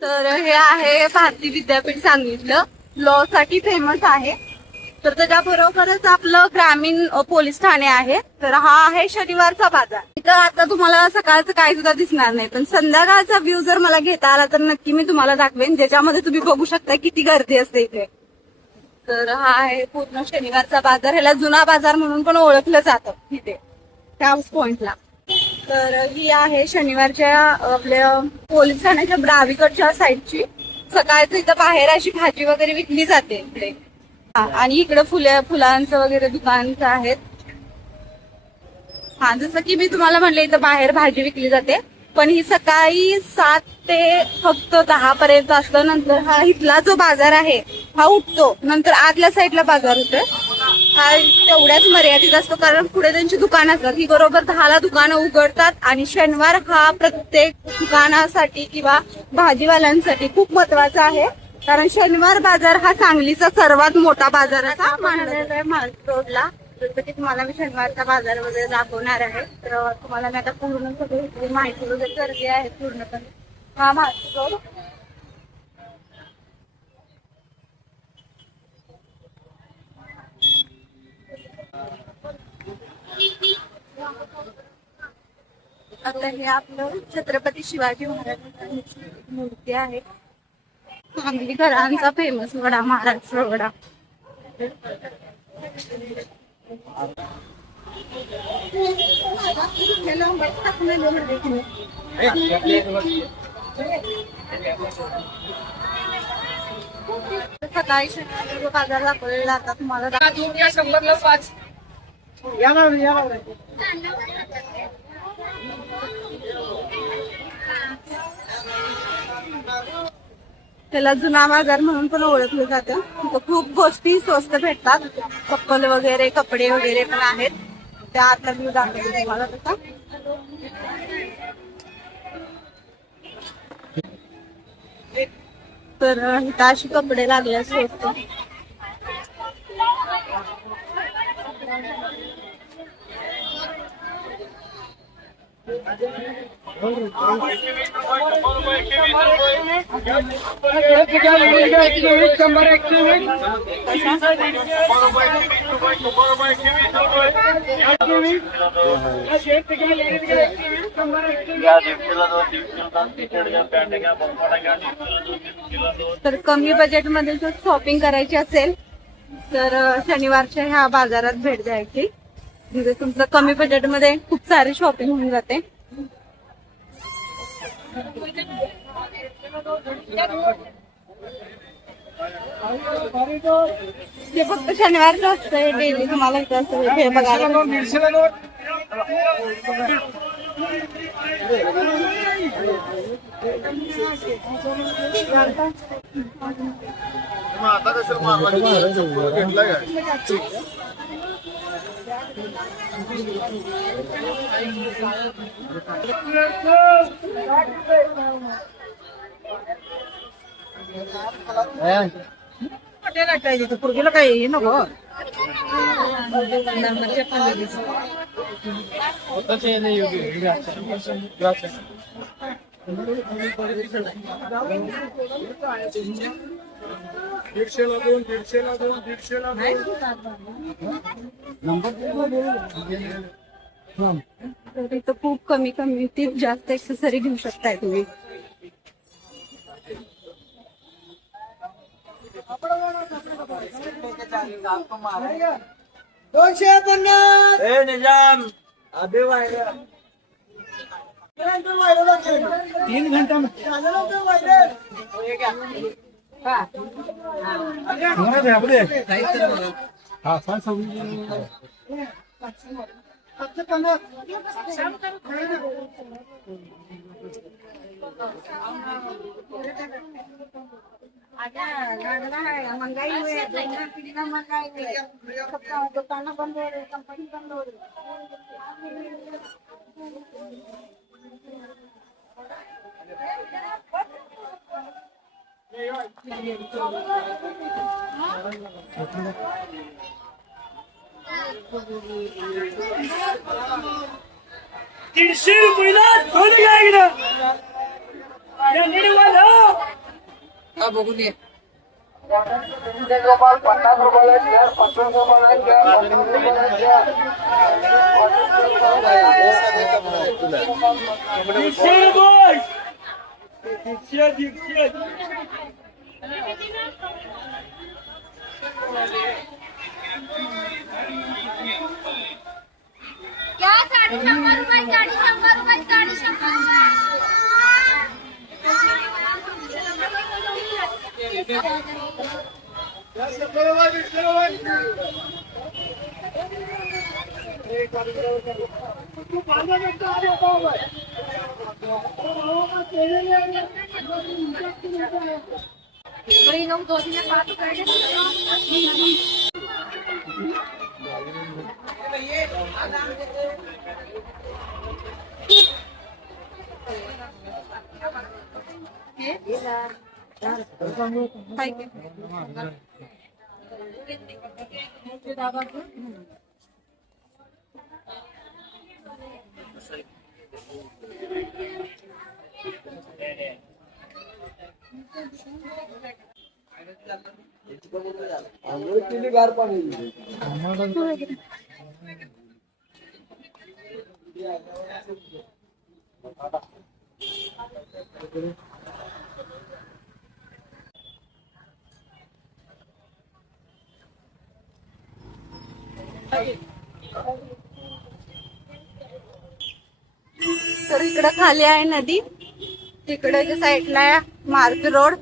तर हे आहे भारती विद्यापीठ सांगितलं, लॉ साठी फेमस आहे. तर त्याच्याबरोबरच आपलं ग्रामीण पोलीस ठाणे आहे. तर हा आहे शनिवारचा बाजार. इथं आता तुम्हाला सकाळचं काही सुद्धा दिसणार नाही, पण संध्याकाळचा व्ह्यू जर मला घेता आला तर नक्की मी तुम्हाला दाखवेन, ज्याच्यामध्ये तुम्ही बघू शकता किती गर्दी असते इथे. तर हा आहे पूर्ण शनिवारचा बाजार. ह्याला जुना बाजार म्हणून पण ओळखलं जातं इथे त्या पॉइंटला. तर ही आहे शनिवारच्या आपल्या पोलीस ठाण्याच्या डावीकडच्या साईडची. सकाळचं इथं बाहेर अशी भाजी वगैरे विकली जाते इकडे. आणि इकडे फुलांचं वगैरे दुकानचं आहेत. हा, जसं की मी तुम्हाला म्हणले इथं बाहेर भाजी विकली जाते, पण ही सकाळी 7 ते फक्त 10 पर्यंत असतं. नंतर हा इथला जो बाजार आहे हा उठतो. नंतर आतल्या साईडला बाजार होतोय, हा तेवढ्याच मर्यादित असतो, कारण पुढे त्यांची दुकानं असतात. ही बरोबर 10ला दुकानं उघडतात. आणि शनिवार हा प्रत्येक दुकानासाठी किंवा भाजीवाल्यांसाठी खूप महत्वाचा आहे, कारण शनिवार बाजार हा सांगलीचा सर्वात मोठा बाजार असा मानला जातो महाराष्ट्र रोडला. जसं की तुम्हाला मी शनिवारचा बाजार वगैरे दाखवणार आहे. तर तुम्हाला मी आता पूर्ण सगळी माहिती वगैरे करते आहे पूर्णपणे. हा महाराष्ट्र रोड. आता हे आपलं छत्रपती शिवाजी महाराजांची मूर्ती आहे. सांगली घरांचा फेमस वडा, महाराष्ट्र वडा. सकाळी शनिवारी बाजार दाखवलेला आता तुम्हाला 100ला 5. त्याला जुना बाजार म्हणून पण ओळखलं जातं. तिथं खूप गोष्टी स्वस्त भेटतात. चप्पल वगैरे, कपडे वगैरे पण आहेत. त्या आतला व्ह्यू दाखवतो तुम्हाला तसा. तर इथं अशी कपडे लागले स्वस्त. तर कमी बजेट मध्ये जर शॉपिंग करायची असेल तर शनिवारच्या ह्या बाजारात भेट द्यायची. म्हणजे तुमचं कमी बजेट मध्ये खूप सारी शॉपिंग होऊन जाते. ते फक्त शनिवारचं असतं, डेली तुम्हाला इथं असं हे बघायला. पोरगीला काय हे नको. इथं खूप कमी किमतीत जास्त एक्सेसरी घेऊ शकताय तुम्ही. निजाम 3 घंटा महंगाई हुई है, महंगाई हुई है, दुकान बंद हो रही, कंपनी बंद हो रही. ₹300 थोडी आहे ना. बघून ये. गोपाल 50 रुपयाला घ्या, 50 रुपयाला घ्या, 50 रुपयाला घ्या. क्या 150 रुपये 150 रुपये 150 आंघोळ केली गार पाणी. तर इकडं खाली आहे नदी, तिकडे साईडला मारुती रोड.